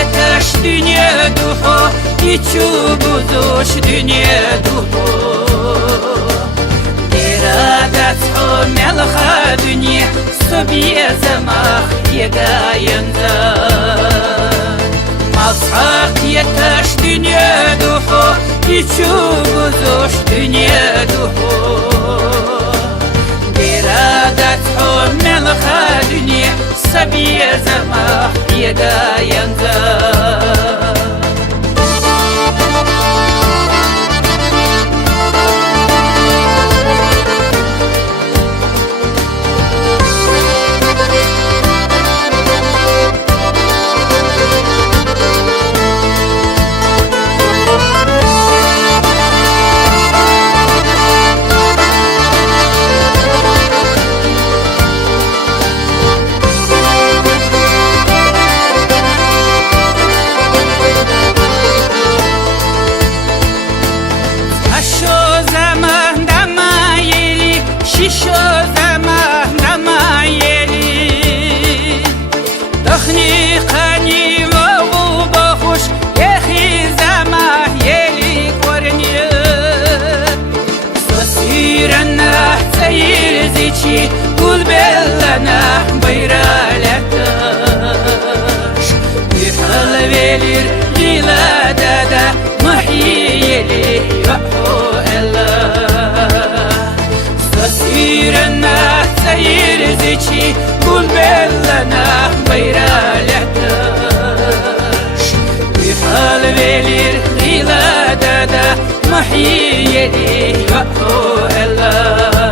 yetaş dünya duhu içu buzuş dünya duhu İradat o melha dünya sobiye zamah yegayında Malsak yetaş dünya duhu içu buzuş dünya duhu İradat o melha dünya sobiye zamah yegayında Şişo zamanda mayeli Dakhni khani vagu bakhush Yehi zamah yeli korni Sosiranna sayir zichi Gul bellana bayralatash Bihal velir giladada Mahiyeli yahu Allah Sirena sayir zichi gul bellana bayralatash Bihal velir giladada mahiyeli yahu Allah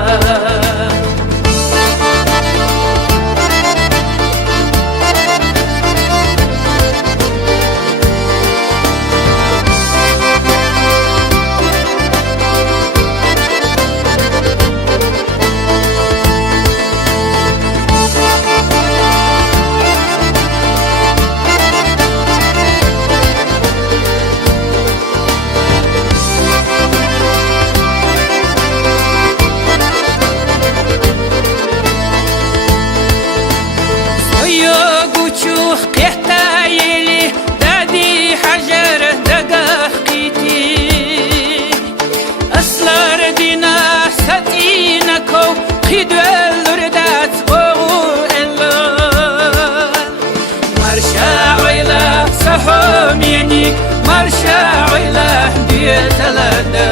Yenik marşa ilah diyetelerde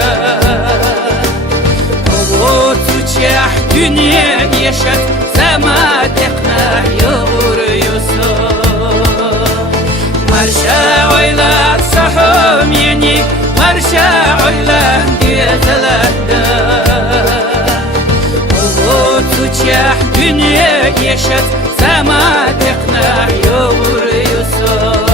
Oğut uçah dünya yaşat Zaman eknah yağur Yusuf Marşa ilah sahum yenik marşa ilah diyetelerde Oğut uçah dünya yaşat Zaman eknah yağur Yusuf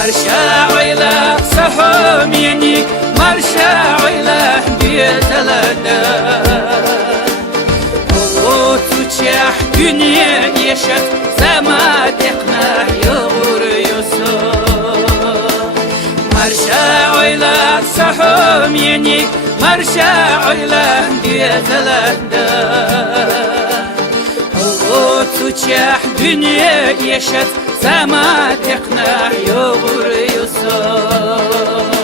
Marşa sahum yenik marşa diyetelerde Oğut uçah dünya yaşat Zaman eknah yağur Yusuf Marşa sahum yenik marşa diyetelerde Oğut uçah dünya yaşat Zaman eknah yağur Yusuf